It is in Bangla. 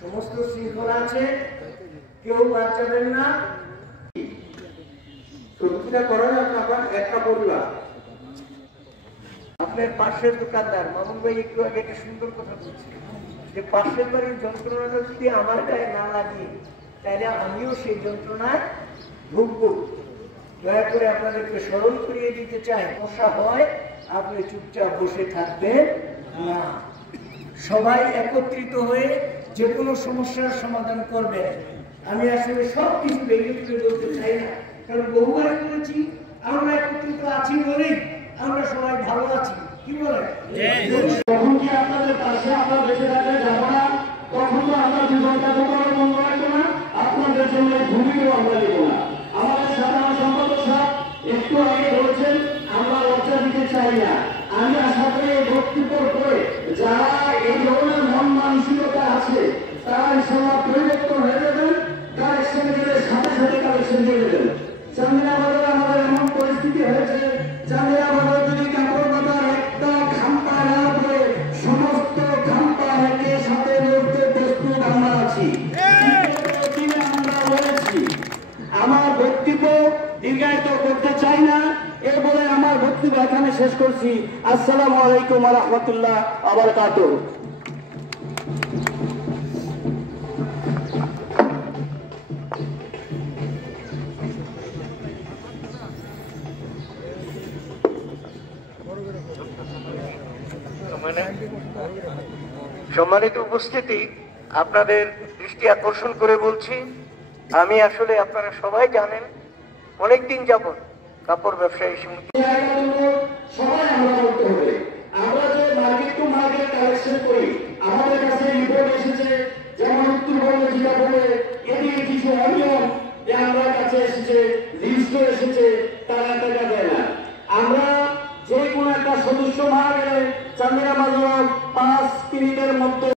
সমস্ত শৃঙ্খলা আছে, কেউ বাদ যাবেন না। সত্যিটা করেন আপনার একটা বললাম, আপনার পাশের দোকানদার মামুন ভাই একটু আগে একটা সুন্দর কথা বলছে যে পাশের বাড়ির যন্ত্রণাটা যদি আমার গায়ে না লাগে তাহলে আমিও সেই যন্ত্রণায় ভুগবো। দয়া করে আপনাদেরকে স্মরণ করিয়ে দিতে চাই, সমস্যা হয় আপনি চুপচাপ বসে থাকবেন না, সবাই একত্রিত হয়ে যে কোনো সমস্যার সমাধান করবেন। আমি আসলে সবকিছু ভেঙে তুলে বলতে চাই না, কারণ বহুবার বলেছি আমরা একত্রিত আছি বলেই আমরা সবাই ভালো আছি। কি বলেন? তখন কি আপনাদের পাশে আমরা বেঁচে থাকতে যাবো না? তখন তো আমরা জীবনটা করার বন্ধ রাখবো না, আপনাদের জন্য ভূমিকেও আমরা দেবো না। আমাদের সাধারণ সম্পাদক সাহেব একটু আগে বলছেন আমরা লজ্জা দিতে চাই না। আমি আশা করি এই বক্তব্য করে যারা এই ধরনের মন মানসিকতা আছে তারা ইনশাআল্লাহ পরিবর্তন হয়ে যাবেন, কালেকশন দিলে সাথে সাথে কালেকশন দিয়ে দেবেন। চান্দিনাবাজারে আমাদের এমন পরিস্থিতি হয়েছে, চান্দিনাবাজার যদি কাপড় বাজার একটা খাম্পা না পড়ে সমস্ত খাম্পা হেঁটে সাথে লড়তে প্রস্তুত আমরা আছি। আমরা বলেছি আমার বক্তব্য দীর্ঘায়িত করতে চাই না, এর বলে আমার বক্তব্য এখানে শেষ করছি। আসসালামু আলাইকুম ওয়া রাহমাতুল্লাহ ওয়া বারাকাতুহু। সম্মানিত উপস্থিতি, আপনাদের দৃষ্টি আকর্ষণ করে বলছি, আমি আসলে আপনারা সবাই জানেন অনেকদিন যাবত কাপড় ব্যবসায়ী সমিতি সবাই আমরা বলতে হবে, আমরা যে মার্কেট টু মার্কেট কালেকশন করি আমাদের কাছে রিপোর্ট এসেছে, যেমন উত্তরবঙ্গ যেটা বলে এদিকে কিছু অনিয়ম আমার কাছে এসেছে, লিস্ট এসেছে, তারা টাকা দেয় না। আমরা যে কোনো একটা সদস্য মারা গেলে চান্দিনাবাজার 5 মিনিটের